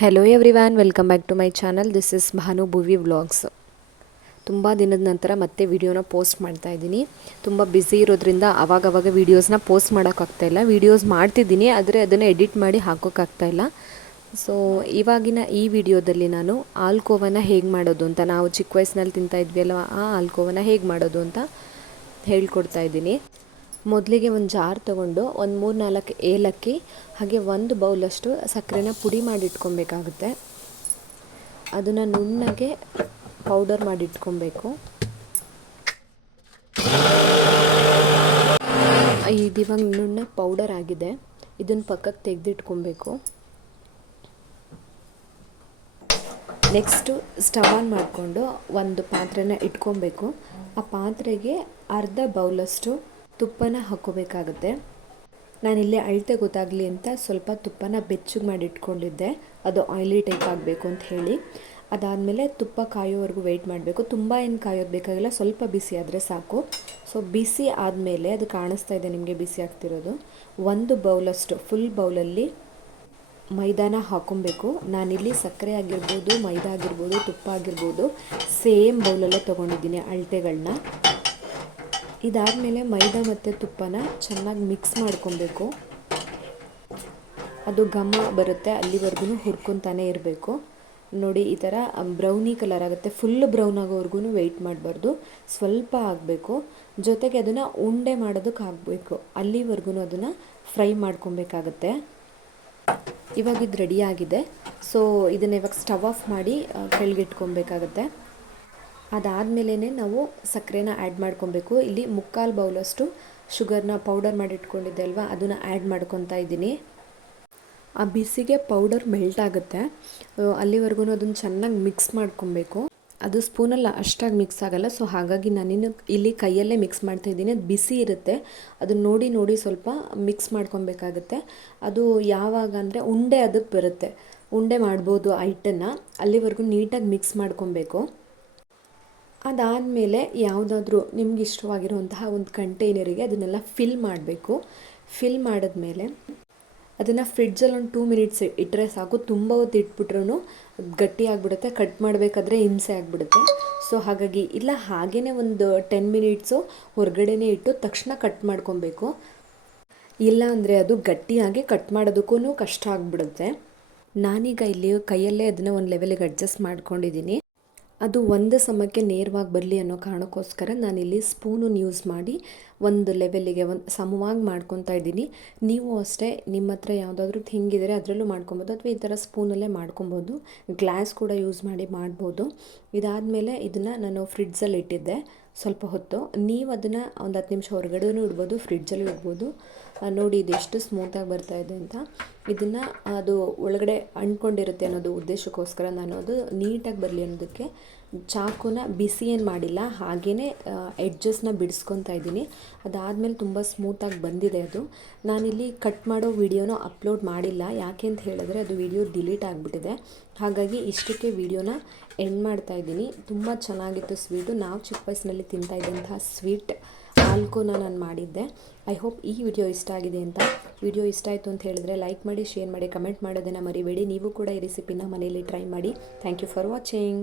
Hello everyone, welcome back to my channel. This is Bhanu Bhuvi vlogs. ತುಂಬ ದಿನದ ನಂತರ ಮತ್ತೆ ವಿಡಿಯೋನ ಪೋಸ್ಟ್ ಮಾಡ್ತಾ ಇದ್ದೀನಿ. ತುಂಬ ಬ್ಯುಸಿ ಇರೋದ್ರಿಂದ ಆವಾಗವಾಗ ವೀಡಿಯೋಸ್ನ ಪೋಸ್ಟ್ ಮಾಡೋಕ್ಕಾಗ್ತಾಯಿಲ್ಲ. ವೀಡಿಯೋಸ್ ಮಾಡ್ತಿದ್ದೀನಿ, ಆದರೆ ಅದನ್ನು ಎಡಿಟ್ ಮಾಡಿ ಹಾಕೋಕ್ಕಾಗ್ತಾಯಿಲ್ಲ. ಸೊ ಇವಾಗಿನ ಈ ವಿಡಿಯೋದಲ್ಲಿ ನಾನು ಆಲ್ಕೋವನ ಹೇಗೆ ಮಾಡೋದು ಅಂತ, ನಾವು ಚಿಕ್ಕ ವಯಸ್ಸಿನಲ್ಲಿ ತಿಂತಾ ಇದ್ವಿ ಅಲ್ವ, ಆ ಆಲ್ಕೋವನ ಹೇಗೆ ಮಾಡೋದು ಅಂತ ಹೇಳ್ಕೊಡ್ತಾ ಇದ್ದೀನಿ. ಮೊದಲಿಗೆ ಒಂದು ಜಾರ್ ತೊಗೊಂಡು ಒಂದು 3-4 ಏಲಕ್ಕಿ ಹಾಗೆ 1 ಬೌಲಷ್ಟು ಸಕ್ಕರೆನ ಪುಡಿ ಮಾಡಿ ಇಟ್ಕೊಬೇಕಾಗುತ್ತೆ. ಅದನ್ನು ನುಣ್ಣಗೆ ಪೌಡರ್ ಮಾಡಿ ಇಟ್ಕೊಬೇಕು. ಇದಿವಾಗ ನುಣ್ಣ ಪೌಡರ್ ಆಗಿದೆ. ಇದನ್ನು ಪಕ್ಕಕ್ಕೆ ತೆಗೆದಿಟ್ಕೊಬೇಕು. ನೆಕ್ಸ್ಟು ಸ್ಟವ್ ಆನ್ ಮಾಡಿಕೊಂಡು ಒಂದು ಪಾತ್ರೆನ ಇಟ್ಕೊಬೇಕು. ಆ ಪಾತ್ರೆಗೆ ಅರ್ಧ ಬೌಲಷ್ಟು ತುಪ್ಪನ ಹಾಕ್ಕೋಬೇಕಾಗುತ್ತೆ. ನಾನಿಲ್ಲಿ ಅಳತೆ ಗೊತ್ತಾಗಲಿ ಅಂತ ಸ್ವಲ್ಪ ತುಪ್ಪನ ಬೆಚ್ಚಗೆ ಮಾಡಿ ಇಟ್ಕೊಂಡಿದ್ದೆ, ಅದು ಆಯಿಲಿ ಟೈಪ್ ಆಗಬೇಕು ಅಂತ ಹೇಳಿ. ಅದಾದಮೇಲೆ ತುಪ್ಪ ಕಾಯೋವರೆಗೂ ವೆಯ್ಟ್ ಮಾಡಬೇಕು. ತುಂಬ ಏನು ಕಾಯೋದು ಬೇಕಾಗಿಲ್ಲ, ಸ್ವಲ್ಪ ಬಿಸಿ ಆದರೆ ಸಾಕು. ಸೊ ಬಿಸಿ ಆದಮೇಲೆ ಅದು ಕಾಣಿಸ್ತಾ ಇದೆ ನಿಮಗೆ ಬಿಸಿ ಆಗ್ತಿರೋದು. 1 ಬೌಲಷ್ಟು ಫುಲ್ ಬೌಲಲ್ಲಿ ಮೈದಾನ ಹಾಕ್ಕೊಬೇಕು. ನಾನಿಲ್ಲಿ ಸಕ್ಕರೆ ಆಗಿರ್ಬೋದು, ಮೈದಾ ಆಗಿರ್ಬೋದು, ತುಪ್ಪ ಆಗಿರ್ಬೋದು ಸೇಮ್ ಬೌಲಲ್ಲೇ ತೊಗೊಂಡಿದ್ದೀನಿ ಅಳತೆಗಳನ್ನ. ಇದಾದಮೇಲೆ ಮೈದಾ ಮತ್ತು ತುಪ್ಪನ ಚೆನ್ನಾಗಿ ಮಿಕ್ಸ್ ಮಾಡ್ಕೊಬೇಕು. ಅದು ಘಮ ಬರುತ್ತೆ ಅಲ್ಲಿವರೆಗೂ ಹುರ್ಕೊತಾನೆ ಇರಬೇಕು. ನೋಡಿ, ಈ ಥರ ಬ್ರೌನಿ ಕಲರ್ ಆಗುತ್ತೆ. ಫುಲ್ ಬ್ರೌನ್ ಆಗೋವರೆಗೂ ವೆಯ್ಟ್ ಮಾಡಬಾರ್ದು, ಸ್ವಲ್ಪ ಆಗಬೇಕು. ಜೊತೆಗೆ ಅದನ್ನು ಉಂಡೆ ಮಾಡೋದಕ್ಕೆ ಆಗಬೇಕು, ಅಲ್ಲಿವರೆಗೂ ಅದನ್ನು ಫ್ರೈ ಮಾಡ್ಕೊಬೇಕಾಗತ್ತೆ. ಇವಾಗ ಇದು ರೆಡಿಯಾಗಿದೆ. ಸೊ ಇದನ್ನು ಇವಾಗ ಸ್ಟವ್ ಆಫ್ ಮಾಡಿ ಕೆಳಗಿಟ್ಕೊಬೇಕಾಗತ್ತೆ. ಅದಾದಮೇಲೆ ನಾವು ಸಕ್ಕರೆನ ಆ್ಯಡ್ ಮಾಡ್ಕೊಬೇಕು. ಇಲ್ಲಿ 3/4 ಬೌಲಷ್ಟು ಶುಗರ್ನ ಪೌಡರ್ ಮಾಡಿ ಇಟ್ಕೊಂಡಿದ್ದೆ ಅಲ್ವಾ, ಅದನ್ನು ಆ್ಯಡ್ ಮಾಡ್ಕೊತಾ ಇದ್ದೀನಿ. ಆ ಬಿಸಿಗೆ ಪೌಡರ್ ಮೆಲ್ಟ್ ಆಗುತ್ತೆ, ಅಲ್ಲಿವರೆಗೂ ಅದನ್ನು ಚೆನ್ನಾಗಿ ಮಿಕ್ಸ್ ಮಾಡ್ಕೊಬೇಕು. ಅದು ಸ್ಪೂನಲ್ಲಿ ಅಷ್ಟಾಗಿ ಮಿಕ್ಸ್ ಆಗೋಲ್ಲ, ಸೊ ಹಾಗಾಗಿ ನಾನಿನ್ನು ಇಲ್ಲಿ ಕೈಯಲ್ಲೇ ಮಿಕ್ಸ್ ಮಾಡ್ತಾಯಿದ್ದೀನಿ. ಅದು ಬಿಸಿ ಇರುತ್ತೆ, ಅದನ್ನು ನೋಡಿ ಸ್ವಲ್ಪ ಮಿಕ್ಸ್ ಮಾಡ್ಕೊಬೇಕಾಗತ್ತೆ. ಅದು ಯಾವಾಗ ಅಂದರೆ ಉಂಡೆ ಅದಕ್ಕೆ ಬರುತ್ತೆ, ಉಂಡೆ ಮಾಡ್ಬೋದು ಹಿಟ್ಟನ್ನು, ಅಲ್ಲಿವರೆಗೂ ನೀಟಾಗಿ ಮಿಕ್ಸ್ ಮಾಡ್ಕೊಬೇಕು. ಅದಾದಮೇಲೆ ಯಾವುದಾದ್ರೂ ನಿಮ್ಗೆ ಇಷ್ಟವಾಗಿರುವಂತಹ ಒಂದು ಕಂಟೈನರಿಗೆ ಅದನ್ನೆಲ್ಲ ಫಿಲ್ ಮಾಡಬೇಕು. ಫಿಲ್ ಮಾಡಿದ್ಮೇಲೆ ಅದನ್ನು ಫ್ರಿಡ್ಜಲ್ಲಿ ಒಂದು 2 ಮಿನಿಟ್ಸ್ ಇಟ್ಟರೆ ಸಾಕು. ತುಂಬ ಹೊತ್ತು ಇಟ್ಬಿಟ್ರೂ ಗಟ್ಟಿ ಆಗಿಬಿಡುತ್ತೆ, ಕಟ್ ಮಾಡಬೇಕಾದ್ರೆ ಹಿಂಸೆ ಆಗಿಬಿಡುತ್ತೆ. ಸೊ ಹಾಗಾಗಿ ಇಲ್ಲ, ಹಾಗೇ ಒಂದು 10 ಮಿನಿಟ್ಸು ಹೊರಗಡೆನೇ ಇಟ್ಟು ತಕ್ಷಣ ಕಟ್ ಮಾಡ್ಕೊಬೇಕು. ಇಲ್ಲ ಅಂದರೆ ಅದು ಗಟ್ಟಿಯಾಗಿ ಕಟ್ ಮಾಡೋದಕ್ಕೂ ಕಷ್ಟ ಆಗಿಬಿಡುತ್ತೆ. ನಾನೀಗ ಇಲ್ಲಿ ಕೈಯಲ್ಲೇ ಅದನ್ನು ಒಂದು ಲೆವೆಲಿಗೆ ಅಡ್ಜಸ್ಟ್ ಮಾಡ್ಕೊಂಡಿದ್ದೀನಿ. ಅದು ಒಂದು ಸಮಕ್ಕೆ ನೇರವಾಗಿ ಬರಲಿ ಅನ್ನೋ ಕಾರಣಕ್ಕೋಸ್ಕರ ನಾನಿಲ್ಲಿ ಸ್ಪೂನನ್ನು ಯೂಸ್ ಮಾಡಿ ಒಂದು ಲೆವೆಲ್ಲಿಗೆ ಒಂದು ಸಮವಾಗಿ ಮಾಡ್ಕೊತಾ ಇದ್ದೀನಿ. ನೀವು ಅಷ್ಟೇ ನಿಮ್ಮ ಹತ್ರ ಯಾವುದಾದ್ರೂ ಹಿಂಗಿದ್ರೆ ಅದರಲ್ಲೂ ಮಾಡ್ಕೊಬೋದು, ಅಥವಾ ಈ ಥರ ಸ್ಪೂನಲ್ಲೇ ಮಾಡ್ಕೊಬೋದು. ಗ್ಲಾಸ್ ಕೂಡ ಯೂಸ್ ಮಾಡಿ ಮಾಡ್ಬೋದು. ಇದಾದಮೇಲೆ ಇದನ್ನು ನಾನು ಫ್ರಿಡ್ಜಲ್ಲಿ ಇಟ್ಟಿದ್ದೆ ಸ್ವಲ್ಪ ಹೊತ್ತು. ನೀವು ಅದನ್ನು ಒಂದು 10 ನಿಮಿಷ ಹೊರಗಡೆನೂ ಇಡ್ಬೋದು, ಫ್ರಿಡ್ಜಲ್ಲೂ ಇಡ್ಬೋದು. ನೋಡಿ ಇದು ಎಷ್ಟು ಸ್ಮೂತಾಗಿ ಬರ್ತಾಯಿದೆ ಅಂತ. ಇದನ್ನು ಅದು ಒಳಗಡೆ ಅಂಟ್ಕೊಂಡಿರುತ್ತೆ ಅನ್ನೋದು ಉದ್ದೇಶಕ್ಕೋಸ್ಕರ ನಾನು ಅದು ನೀಟಾಗಿ ಬರಲಿ ಅನ್ನೋದಕ್ಕೆ ಚಾಕುನ ಬಿಸಿ ಏನು ಮಾಡಿಲ್ಲ, ಹಾಗೆಯೇ ಎಡ್ಜಸ್ನ ಬಿಡಿಸ್ಕೊತಾ ಇದ್ದೀನಿ. ಅದಾದಮೇಲೆ ತುಂಬ ಸ್ಮೂತಾಗಿ ಬಂದಿದೆ ಅದು. ನಾನಿಲ್ಲಿ ಕಟ್ ಮಾಡೋ ವಿಡಿಯೋನ ಅಪ್ಲೋಡ್ ಮಾಡಿಲ್ಲ, ಯಾಕೆ ಅಂತ ಹೇಳಿದ್ರೆ ಅದು ವಿಡಿಯೋ ಡಿಲೀಟ್ ಆಗಿಬಿಟ್ಟಿದೆ. ಹಾಗಾಗಿ ಇಷ್ಟಕ್ಕೆ ವಿಡಿಯೋನ ಎಂಡ್ ಮಾಡ್ತಾಯಿದ್ದೀನಿ. ತುಂಬ ಚೆನ್ನಾಗಿತ್ತು ಸ್ವೀಟು. ನಾವು ಚಿಕ್ಕ ವಯಸ್ಸಿನಲ್ಲಿ ತಿಂತಾ ಇದ್ದಂತಹ ಸ್ವೀಟ್ ಆಲ್ಕೋನ ನಾನು ಮಾಡಿದ್ದೆ. ಐ ಹೋಪ್ ಈ ವಿಡಿಯೋ ಇಷ್ಟ ಆಗಿದೆ ಅಂತ. ವಿಡಿಯೋ ಇಷ್ಟ ಆಯಿತು ಅಂತ ಹೇಳಿದ್ರೆ ಲೈಕ್ ಮಾಡಿ, ಶೇರ್ ಮಾಡಿ, ಕಮೆಂಟ್ ಮಾಡೋದನ್ನು ಮರಿಬೇಡಿ. ನೀವು ಕೂಡ ಈ ರೆಸಿಪಿನ ಮನೆಯಲ್ಲಿ ಟ್ರೈ ಮಾಡಿ. Thank you for watching.